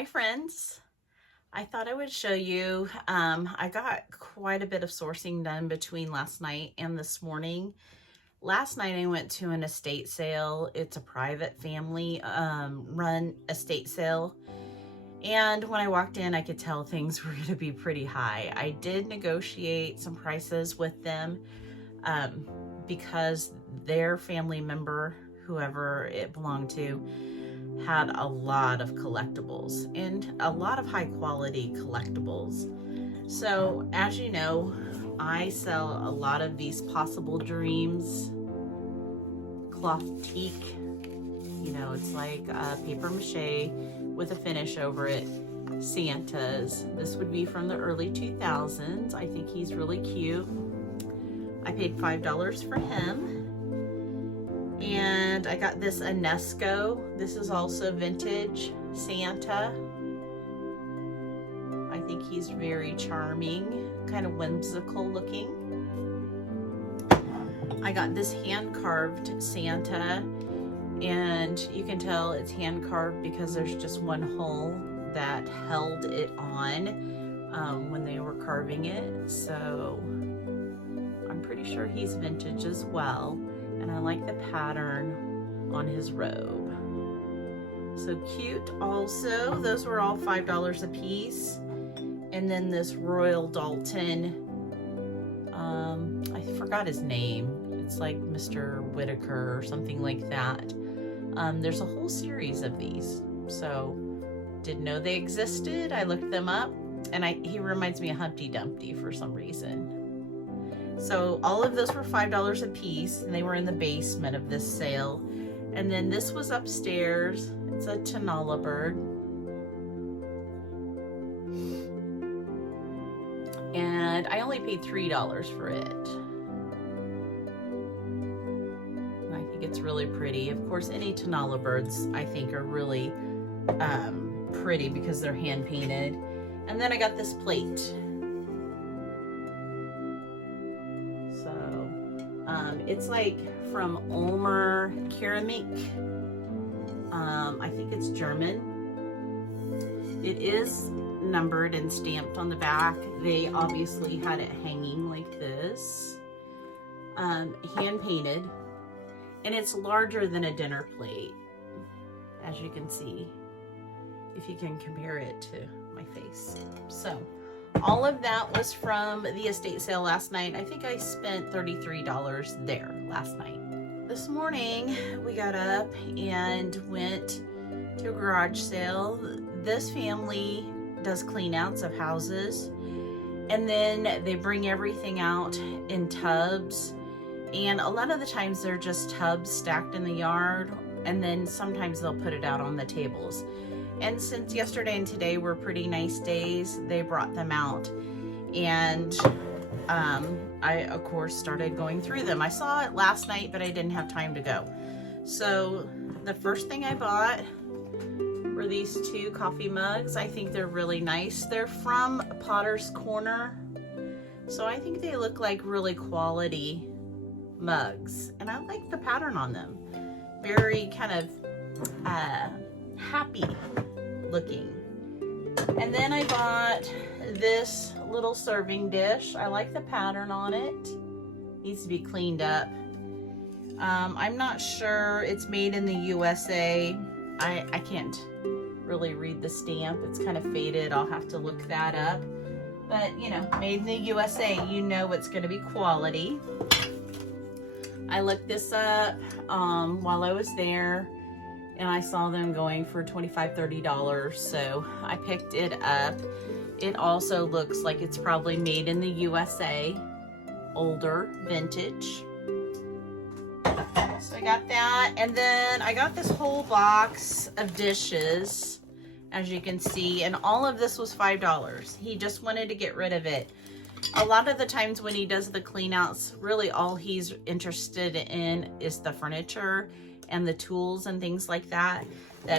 Hi friends, I thought I would show you, I got quite a bit of sourcing done between last night and this morning. Last night I went to an estate sale. It's a private family run estate sale. And when I walked in, I could tell things were gonna be pretty high. I did negotiate some prices with them because their family member, whoever it belonged to, had a lot of collectibles and a lot of high quality collectibles. So as you know, I sell a lot of these Possible Dreams cloth teak. You know, it's like paper mache with a finish over it. Santas. This would be from the early 2000s. I think he's really cute. I paid $5 for him. And I got this Unesco. This is also vintage Santa. I think he's very charming, kind of whimsical looking. I got this hand-carved Santa, and you can tell it's hand-carved because there's just one hole that held it on when they were carving it. So I'm pretty sure he's vintage as well. And I like the pattern on his robe. So cute also. Those were all $5 a piece. And then this Royal Dalton, I forgot his name. It's like Mr. Whitaker or something like that. There's a whole series of these. So didn't know they existed. I looked them up, and he reminds me of Humpty Dumpty for some reason. So all of those were $5 a piece, and they were in the basement of this sale. And then this was upstairs. It's a Tanala bird. And I only paid $3 for it. And I think it's really pretty. Of course, any Tanala birds I think are really pretty because they're hand painted. And then I got this plate. It's like from Ulmer Keramik. I think it's German. It is numbered and stamped on the back. They obviously had it hanging like this. Hand painted. And it's larger than a dinner plate, as you can see, if you can compare it to my face. So all of that was from the estate sale last night. I think I spent $33 there last night. This morning we got up and went to a garage sale. This family does clean outs of houses, and then they bring everything out in tubs. And a lot of the times they're just tubs stacked in the yard, and then sometimes they'll put it out on the tables. And since yesterday and today were pretty nice days, they brought them out. And I, of course, started going through them. I saw it last night, but I didn't have time to go. So the first thing I bought were these two coffee mugs. I think they're really nice. They're from Potter's Corner. So I think they look like really quality mugs. And I like the pattern on them. Very kind of happy looking. And then I bought this little serving dish. I like the pattern on it. Needs to be cleaned up. I'm not sure. It's made in the USA. I can't really read the stamp. It's kind of faded. I'll have to look that up. But, you know, made in the USA, you know it's going to be quality. I looked this up while I was there, and I saw them going for $25, $30, so I picked it up. It also looks like it's probably made in the USA, older, vintage. So I got that, and then I got this whole box of dishes, as you can see, and all of this was $5. He just wanted to get rid of it. A lot of the times when he does the clean outs, really all he's interested in is the furniture and the tools and things like that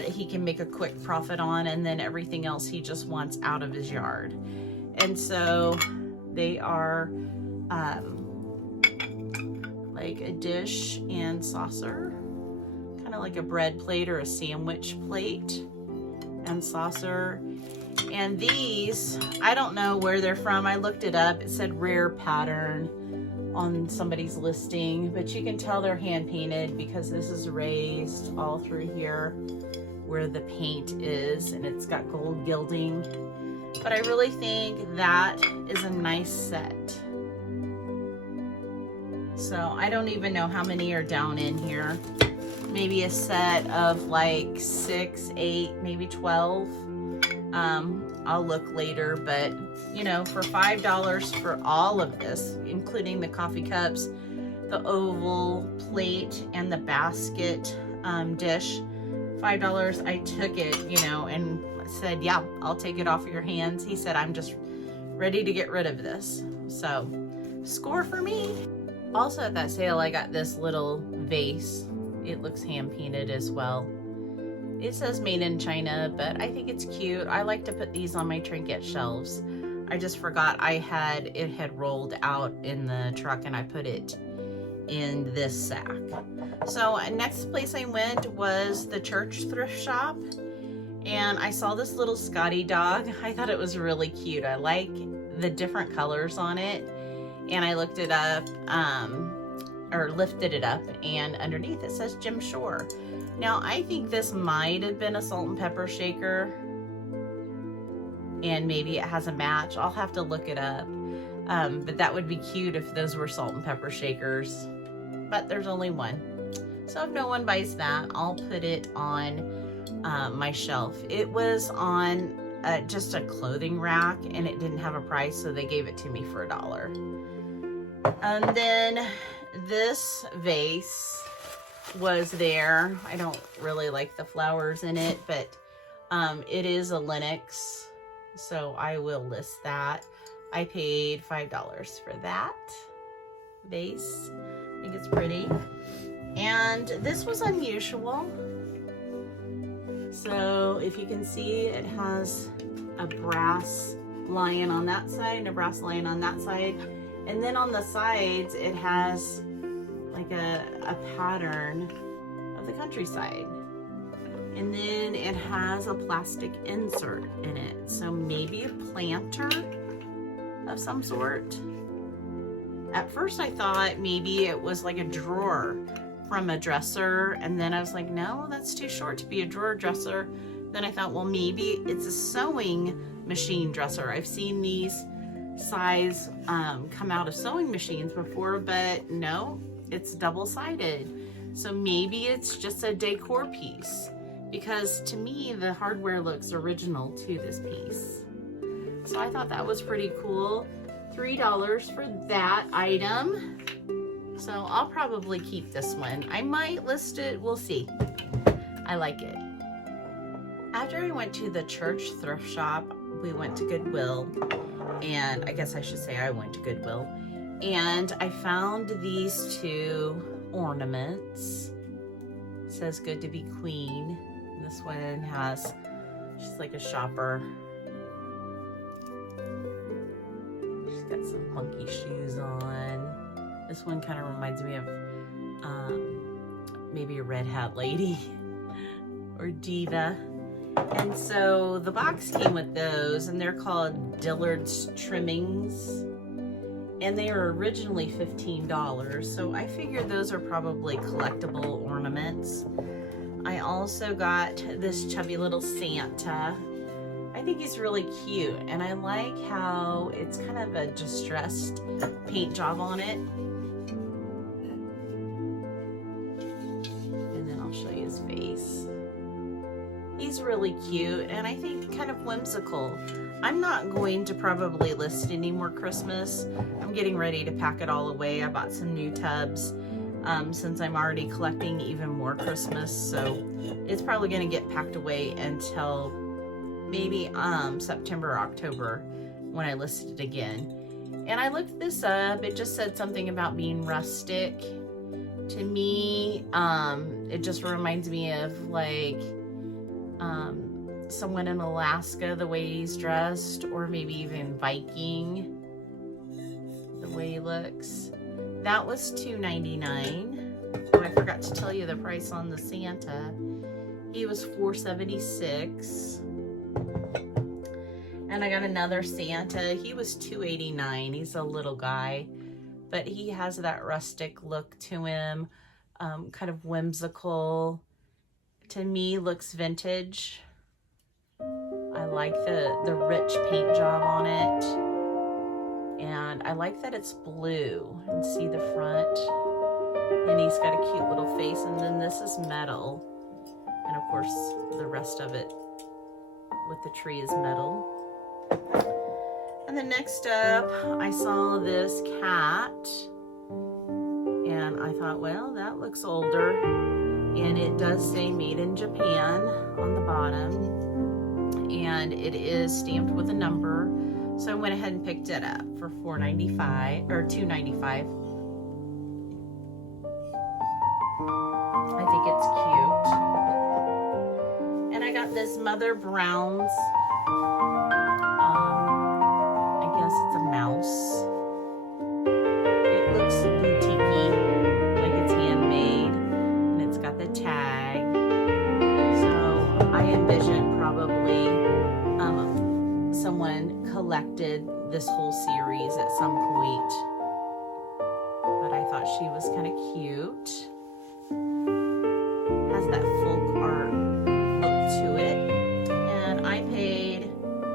he can make a quick profit on, and then everything else he just wants out of his yard. And so they are like a dish and saucer, kind of like a bread plate or a sandwich plate. and saucer. And these, I don't know where they're from. I looked it up. It said rare pattern on somebody's listing, but you can tell they're hand painted because this is raised all through here where the paint is, and it's got gold gilding. But I really think that is a nice set. So I don't even know how many are down in here. Maybe a set of like 6, 8, maybe 12. I'll look later, but you know, for $5 for all of this, including the coffee cups, the oval plate, and the basket dish, $5, I took it, you know, and said, yeah, I'll take it off of your hands. He said, I'm just ready to get rid of this. So, score for me. Also at that sale, I got this little vase. It looks hand painted as well. It says made in China, but I think it's cute. I like to put these on my trinket shelves. I just forgot it had rolled out in the truck, and I put it in this sack. So next place I went was the church thrift shop, and I saw this little Scotty dog. I thought it was really cute. I like the different colors on it, and I looked it up, or lifted it up, and underneath it says Jim Shore. Now, I think this might have been a salt and pepper shaker, and maybe it has a match. I'll have to look it up. But that would be cute if those were salt and pepper shakers. But there's only one. So if no one buys that, I'll put it on my shelf. It was on just a clothing rack, and it didn't have a price, so they gave it to me for $1. And then this vase was there. I don't really like the flowers in it, but it is a Lenox, so I will list that. I paid $5 for that vase. I think it's pretty. And this was unusual. So if you can see, it has a brass lion on that side and a brass lion on that side. And then on the sides, it has like a pattern of the countryside. And then it has a plastic insert in it. So maybe a planter of some sort. At first I thought maybe it was like a drawer from a dresser. And then I was like, no, that's too short to be a drawer dresser. Then I thought, well, maybe it's a sewing machine dresser. I've seen these size come out of sewing machines before, but no, it's double-sided. So maybe it's just a decor piece, because to me the hardware looks original to this piece. So I thought that was pretty cool. $3 for that item. So I'll probably keep this one. I might list it, we'll see. I like it. After we went to the church thrift shop, we went to Goodwill, and I guess I should say I went to Goodwill, and I found these two ornaments. It says good to be queen. This one has, she's like a shopper. She's got some funky shoes on. This one kind of reminds me of maybe a red hat lady or diva. And so the box came with those, and they're called Dillard's trimmings, and they were originally $15. So I figured those are probably collectible ornaments. I also got this chubby little Santa. I think he's really cute, and I like how it's kind of a distressed paint job on it. And then I'll show you his face. He's really cute, and I think kind of whimsical. I'm not going to probably list any more Christmas. I'm getting ready to pack it all away. I bought some new tubs since I'm already collecting even more Christmas, so it's probably going to get packed away until maybe September or October when I list it again. And I looked this up. It just said something about being rustic. To me, it just reminds me of like someone in Alaska, the way he's dressed, or maybe even Viking, the way he looks. That was $2.99. Oh, I forgot to tell you the price on the Santa. He was $4.76. And I got another Santa. He was $2.89. He's a little guy, but he has that rustic look to him, kind of whimsical. To me, looks vintage. I like the rich paint job on it. And I like that it's blue. And see the front. And he's got a cute little face. And then this is metal. And of course, the rest of it with the tree is metal. And then next up, I saw this cat. And I thought, well, that looks older. And it does say made in Japan on the bottom. And it is stamped with a number. So I went ahead and picked it up for $4.95 or $2.95. I think it's cute. And I got this Mother Brown's, I guess it's a mouse. It looks boutique-y, like it's handmade, and it's got the tag. So I envision probably someone collected this whole series at some point. But I thought she was kind of cute. Has that folk art look to it. And I paid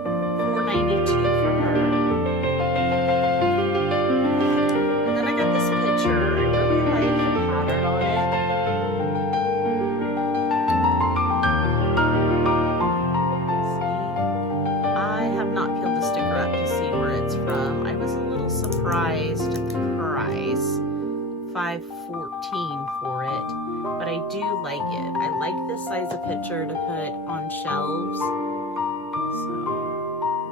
$4.92 for her. And then I got this picture. I really like the pattern on it. See, I have not peeled the sticker up to see where it's from. I was a little surprised at the price. $5.14 for it. But I do like it. I like this size of picture to put on shelves. So,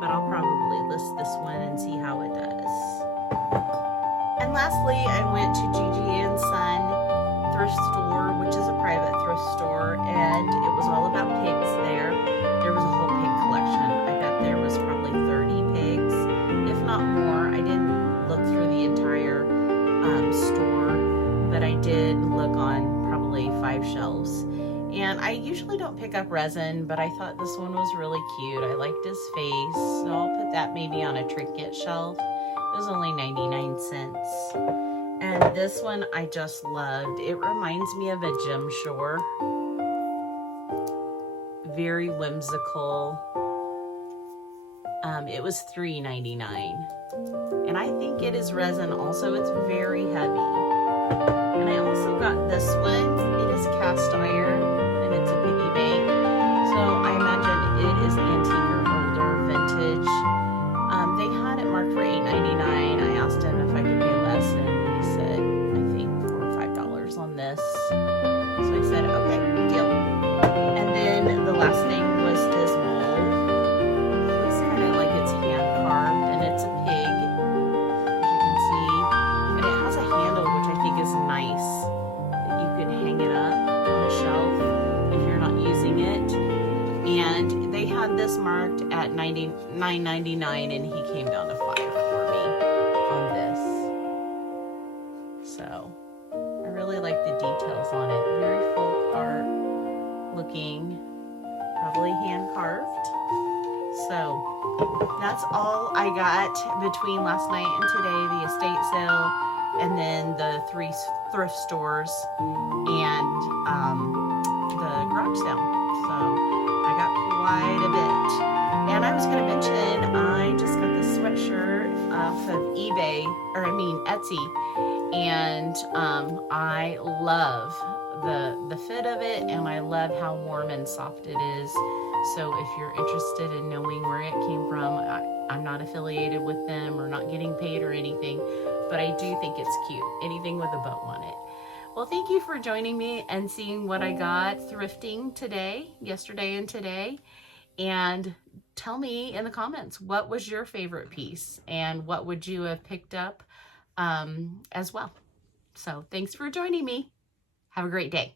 but I'll probably list this one and see how it does. And lastly, I went to Gigi and Son thrift store, which is a private thrift store, and it was all about pigs there. There was a whole pig collection. I bet there was probably 30 pigs, if not more. I didn't look through the entire store, but I did look on probably 5 shelves. And I usually don't pick up resin, but I thought this one was really cute. I liked his face, so I'll put that maybe on a trinket shelf. It was only 99 cents. And this one I just loved. It reminds me of a gem shore. Very whimsical. It was $3.99. And I think it is resin also. It's very heavy. And I also got this one. It is cast iron and it's a piggy bank. So I imagine it is antique or older, vintage. They had it marked for $8.99. I asked him if I could pay less and he said, I think $4 or $5 on this. So I said, okay, deal. And then the last thing was this mold. It looks kind of like it's hand carved and it's a pig, as you can see. And it has a handle, which I think is nice. That you could hang it up on a shelf if you're not using it. And they had this marked at $9.99 and he came down to $5 for me on this. So I really like the details on it. Very folk art looking, probably hand carved. So that's all I got between last night and today, the estate sale, and then the 3 thrift stores and the garage sale. So I got quite a bit. And I was going to mention, I just got this sweatshirt off of eBay, or I mean Etsy, and I love the fit of it, and I love how warm and soft it is. So if you're interested in knowing where it came from, I'm not affiliated with them or not getting paid or anything, but I do think it's cute. Anything with a bow on it. Well, thank you for joining me and seeing what I got thrifting today, yesterday and today. And tell me in the comments, what was your favorite piece and what would you have picked up as well? So thanks for joining me. Have a great day.